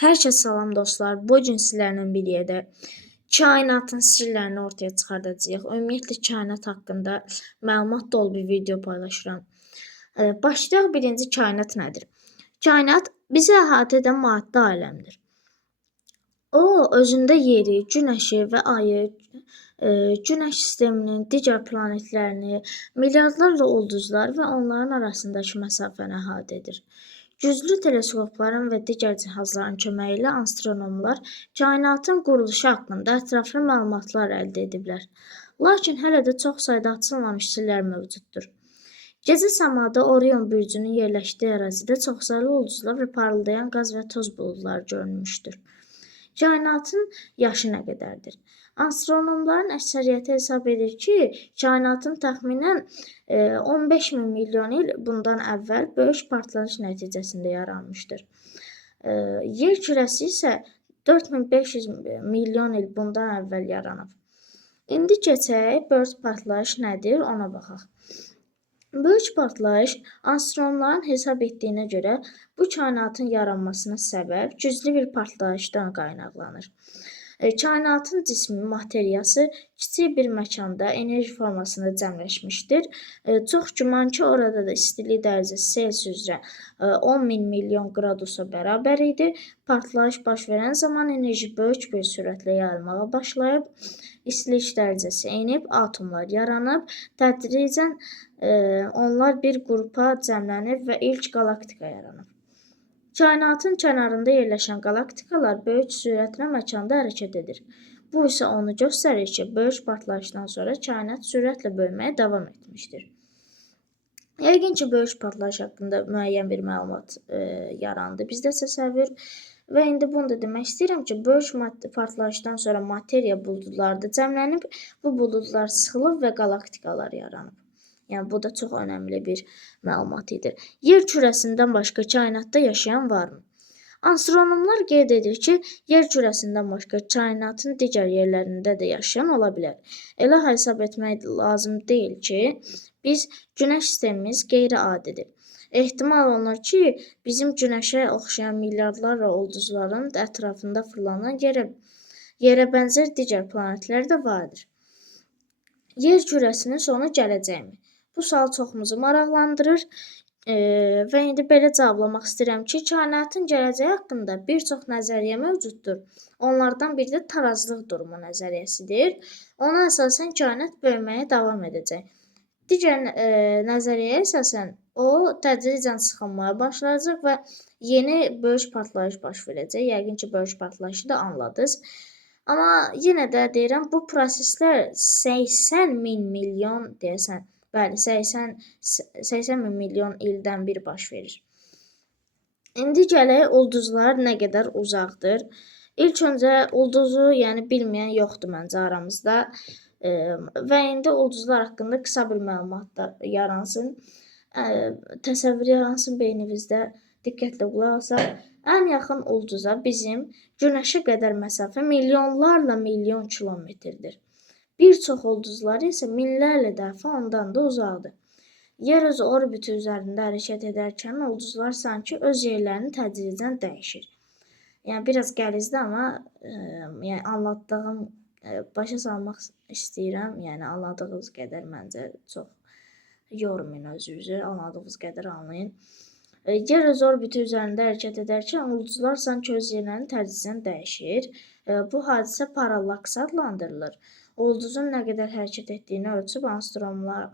Hər kəs salam dostlar. Bu gün sizlərlə birlikdə kainatın sirlərini ortaya çıxardacağıq. Ümumiyyətlə kainat haqqında məlumat dolu bir video paylaşıram. Başlayaq. Birinci, kainat nədir? Kainat bizi əhatə edən maddi aləmdir. O özündə yeri, günəşi və ayı, günəş sisteminin digər planetlərini, milyardlarla ulduzlar və onların arasındakı məsafəni əhatə edir. Güclü teleskopların və digər cihazların köməyi ilə astronomlar kainatın quruluşu haqqında ətraflı məlumatlar əldə ediblər. Lakin hələ də çox sayda açılmamış sirlər mövcuddur. Gecə səmada Orion bürcünün yerləşdiyi ərazidə çoxsaylı ulduzlar və parıldayan qaz və toz buludları görünmüşdür. Kainatın yaşı nə qədərdir? Astronomların əksəriyyəti hesab edir ki, kainatın təxminən 15 min milyon il bundan əvvəl böyük partlayış nəticəsində yaranmışdır. Yer kürəsi isə 4500 milyon il bundan əvvəl yaranıb. İndi keçək, böyük partlayış nədir, ona baxaq. Böyük partlayış astronomların hesab etdiyinə görə bu kainatın yaranmasına səbəb güclü bir partlayışdan qaynaqlanır. Kainatın cismi, materiyası kiçik bir məkanda enerji formasında cəmləşmişdir. Çox güman ki, orada da istilik dərəcəsi Selsi üzrə 10 min milyon qradusa bərabər idi. Partlayış baş verən zaman enerji böyük bir sürətlə yayılmağa başlayıb, istilik dərəcəsi enib, atomlar yaranıb, tədricən onlar bir qrupa cəmlənib və ilk qalaktika yaranıb. Kainatın kənarında yerləşən qalaktikalar böyük sürətlə məkanda hərəkət edir. Bu isə onu göstərir ki, böyük partlayışdan sonra kainat sürətlə böyüməyə davam etmişdir. Yəqin ki, böyük partlayış haqqında müəyyən bir məlumat yarandı bizdə təsəvvür. Və indi bunu da demək istəyirəm ki, böyük partlayışdan sonra materiya buludlarda cəmlənib, bu buludlar sıxılıb və qalaktikalar yaranıb. Yəni, bu da çox önəmli bir məlumat idi. Yer kürəsindən başqa kainatda yaşayan varmı? Astronomlar qeyd edir ki, yer kürəsindən başqa kainatın digər yerlərində də yaşayan ola bilər. Elə hesab etmək lazım deyil ki, günəş sistemimiz qeyri-adidir. Ehtimal olunur ki, bizim günəşə oxşayan milyardlarla ulduzların ətrafında fırlanan yerə bənzər digər planetlər də vardır. Yer kürəsinin sonu gələcəkmi? Bu sual çoxumuzu maraqlandırır və indi belə cavablamaq istəyirəm ki, kainatın gələcəyi haqqında bir çox nəzəriyyə mövcuddur. Onlardan biri də tarazlıq durumu nəzəriyyəsidir. Ona əsasən kainat böyüməyə davam edəcək. Digər nəzəriyyəyə əsasən o tədricən sıxılmaya başlayacaq və yeni böyük partlayış baş verəcək. Yəqin ki, böyük partlayışı da anladınız. Amma yenə də deyirəm, bu proseslər 80 min milyon deyəsən, bəli, 80 min milyon ildən bir baş verir. İndi gələk, ulduzlar nə qədər uzaqdır? İlk öncə ulduzu, yəni bilməyən yoxdur məncə aramızda. Və indi ulduzlar haqqında qısa bir məlumat da yaransın. Təsəvvür yaransın beyninizdə, diqqətlə qulaq asaq. Ən yaxın ulduza bizim günəşə qədər məsafə milyonlarla milyon kilometrdir. Bir çox ulduzlar isə minlərlə dəfə ondan da uzaqdır. Yer öz orbiti üzərində hərəkət edərkən ulduzlar sanki öz yerlərini tədricən dəyişir. Yəni, biraz gəlizdir, amma anlattığım, başa salmaq istəyirəm. Yəni, anladığınız qədər məncə çox yormayın özünüzü, anladığınız qədər anlayın. Yer öz orbiti üzərində hərəkət edərkən ulduzlar sanki öz yerlərini tədricən dəyişir. Bu hadisə parallaks adlandırılır. Ulduzun nə qədər hərəkət etdiyini ölçüb astronomlar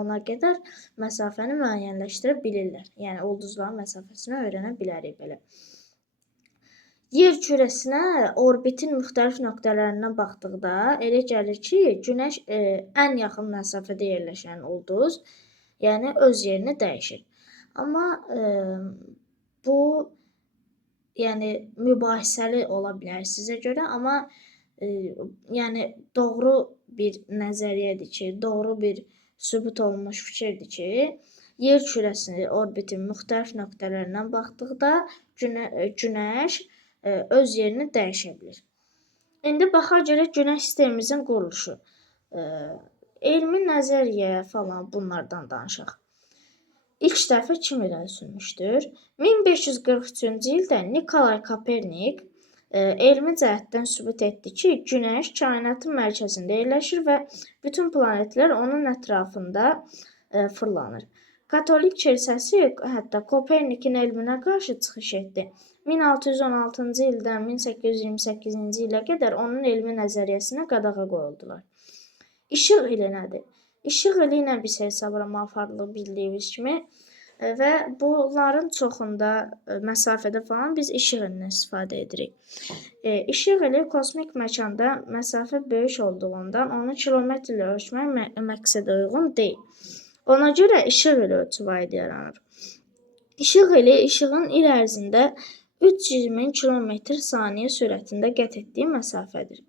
ona qədər məsafəni müəyyənləşdirə bilirlər. Yəni, ulduzların məsafəsini öyrənə bilərik belə. Yer kürəsinə orbitin müxtəlif nöqtələrindən baxdıqda elə gəlir ki, Günəş ən yaxın məsafədə yerləşən ulduz, yəni öz yerini dəyişir. Amma bu mübahisəli ola bilər sizə görə, amma doğru bir nəzəriyyədir ki, doğru bir sübut olunmuş fikirdir ki, yer kürəsinin orbitin müxtəlif nöqtələrindən baxdıqda Günəş öz yerini dəyişə bilir. İndi baxaq görək Günəş sistemimizin quruluşu. Elmi nəzəriyyə falan bunlardan danışaq. İlk dəfə kim irəli sürmüşdür? 1543-cü ildə Nikolay Kopernik elmi cəhətdən sübut etdi ki, Günəş kainatın mərkəzində yerləşir və bütün planetlər onun ətrafında fırlanır. Katolik kilsəsi hətta Kopernikin elminə qarşı çıxış etdi. 1616-cı ildən 1828-ci ilə qədər onun elmi nəzəriyyəsinə qadağa qoyuldular. İşıq ili nədir? İşıq ili ilə biz hesablama aparılır bildiyimiz kimi və bunların çoxunda məsafədə falan biz işıq ilindən istifadə edirik. İşıq ili kosmik məkanda məsafə böyük olduğundan onu kilometr ilə ölçmək məqsədə uyğun deyil. Ona görə işıq ili ölçü vahidi yaranır. İşıq ili işığın il ərzində 300 min kilometr saniyə sürətində qət etdiyi məsafədir.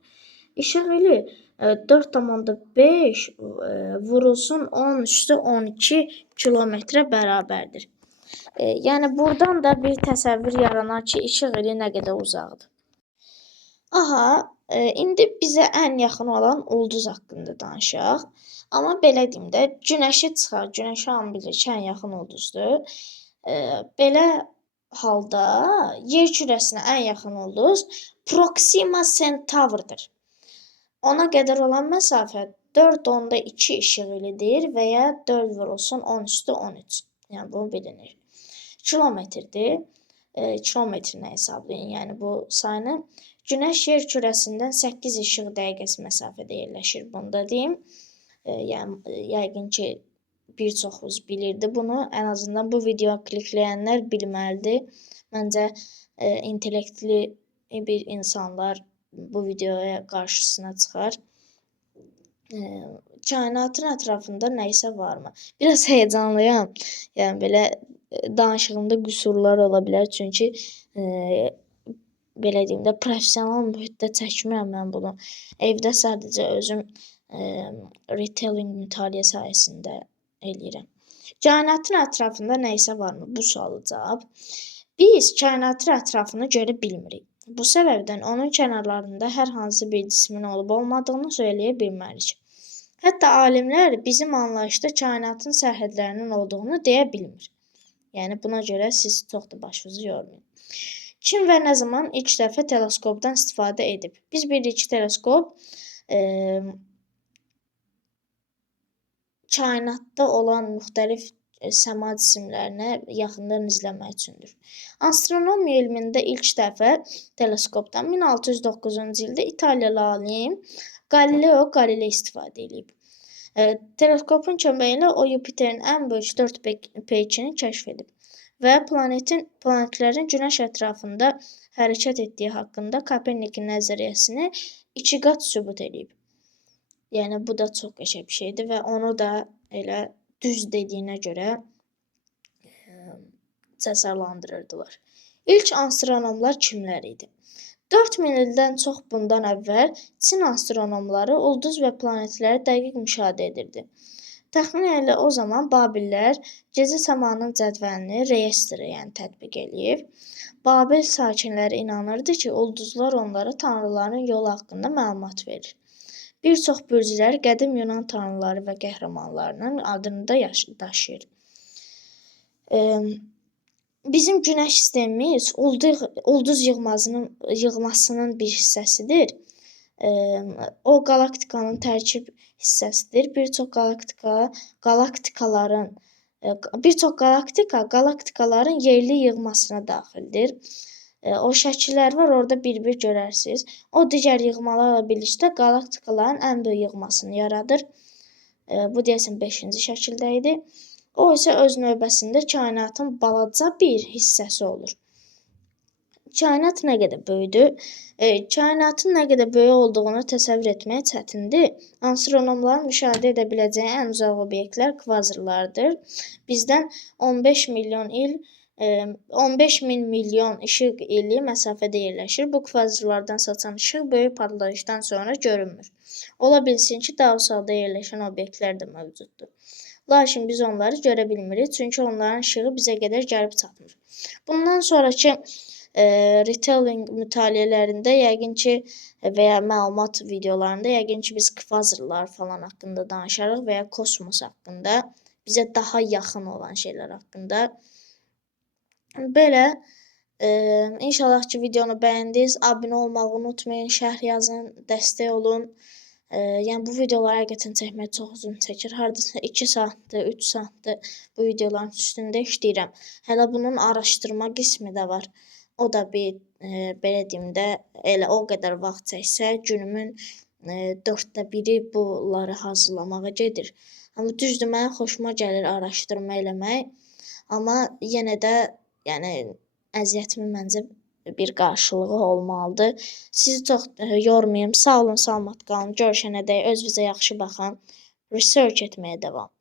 İşıq ili 4,5 vurulsun 10^12 kilometrə bərabərdir. Yəni buradan da bir təsəvvür yaranar ki, işıq ili nə qədər uzaqdır. İndi bizə ən yaxın olan ulduz haqqında danışaq. Amma belə deyim də, Günəşi çıxar. Günəşi hamı bilir ki, ən yaxın ulduzdur. Belə halda yer kürəsinə ən yaxın ulduz Proxima Centauri'dir. Ona qədər olan məsafə 4,2 işıq ilidir və ya 4 vurulsun 10^13. Yəni bu bilinir. Kilometrdir. Kilometrlə hesablayın. Yəni bu sayını. Günəş yer kürəsindən 8 işıq dəqiqəsi məsafədə yerləşir. Bunu da deyim. Yəni yəqin ki bir çoxunuz bilirdi bunu. Ən azından bu videoya klikləyənlər bilməlidir. Məncə intellektli bir insanlar bu videoya qarşısına çıxar. Kainatın ətrafında nə isə varmı? Biraz heyecanlıyam. Yəni belə danışığımda qüsurlar ola bilər. Çünki belə deyim də professional mühitdə çəkmirəm mən bunu. Evdə sadəcə özüm retelling mütaliə sayəsində eləyirəm. Kainatın ətrafında nə isə varmı? Bu sualı cavab. Biz kainatın ətrafını görə bilmirik. Bu səbəbdən onun kənarlarında hər hansı bir cismin olub-olmadığını söyləyə bilmərik. Hətta alimlər bizim anlayışda kainatın sərhədlərinin olduğunu deyə bilmir. Yəni buna görə siz çox da başınızı yormayın. Kim və nə zaman ilk dəfə teleskopdan istifadə edib? Biz bilirik ki, teleskop kainatda olan müxtəlif səma cisimlərinə yaxından izləmək üçündür. Astronomiya elmində ilk dəfə teleskopdan 1609-cu ildə İtaliyalı alim Galileo Galilei istifadə edib. Teleskopun köməyi ilə o Yupiterin ən böyük 4 peykini kəşf edib və planetlərin Günəş ətrafında hərəkət etdiyi haqqında Kopernikin nəzəriyyəsini 2 qat sübut edib. Yəni bu da çox qəşəng bir şeydir və onu da elə düz dediyinə görə cəsarlandırırdılar. İlk astronomlar kimlər idi? 4000 ildən çox bundan əvvəl Çin astronomları ulduz və planetləri dəqiq müşahidə edirdi. Təxminən elə o zaman Babillər gecə səmanın cədvəlini, reyestri, yəni tətbiq eləyib. Babil sakinləri inanırdı ki, ulduzlar onlara tanrıların yolu haqqında məlumat verir. Bir çox bürclər qədim Yunan tanrıları və qəhrəmanlarının adını da daşıyır. Bizim Günəş sistemimiz ulduz yığmasının bir hissəsidir. O galaktikanın tərkib hissəsidir. Bir çox galaktikaların yerli yığmasına daxildir. O şəkillər var, orada bir-bir görərsiniz. O digər yığmalarla birlikdə galaktikaların ən böyük yığmasını yaradır. Bu deyəsən 5-ci şəkildə idi. O isə öz növbəsində kainatın balaca bir hissəsi olur. Kainat nə qədər böyüdür? Kainatın nə qədər böyük olduğunu təsəvvür etmək çətindir. Astronomların müşahidə edə biləcəyi ən uzaq obyektlər kvazrlardır. Bizdən 15 min milyon işıq ili məsafədə yerləşir. Bu kvazrlardan saçan işıq böyük partlayışdan sonra görünmür. Ola bilsin ki, daha uzaqda yerləşən obyektlər də mövcuddur. Lakin biz onları görə bilmirik, çünki onların işığı bizə qədər gəlib çatmır. Bundan sonraki retelling mütaliələrində yəqin ki və ya məlumat videolarında yəqin ki biz kvazrlar falan haqqında danışarıq və ya kosmos haqqında. bizə daha yaxın olan şeylər haqqında. Belə inşallah ki videonu bəyəndiniz. Abunə olmağı unutmayın, şərh yazın, dəstək olun. Yəni bu videoları həqiqətən çəkmək çox uzun çəkir. Hardasa 2 saatdır, 3 saatdır bu videoların üstündə işləyirəm. Hələ bunun araşdırma qismi də var. O da bir belə deyim də elə o qədər vaxt çəksə, günümün 4də biri bunları hazırlamağa gedir. Amma düzdür, mənim xoşuma gəlir araşdırma eləmək. Amma yenə də yəni əziyyətimin məncə bir qarşılığı olmalıdır. Sizi çox yormayım. Sağ olun, salamat qalın. Görüşənədək özünüzə yaxşı baxın. Research etməyə davam.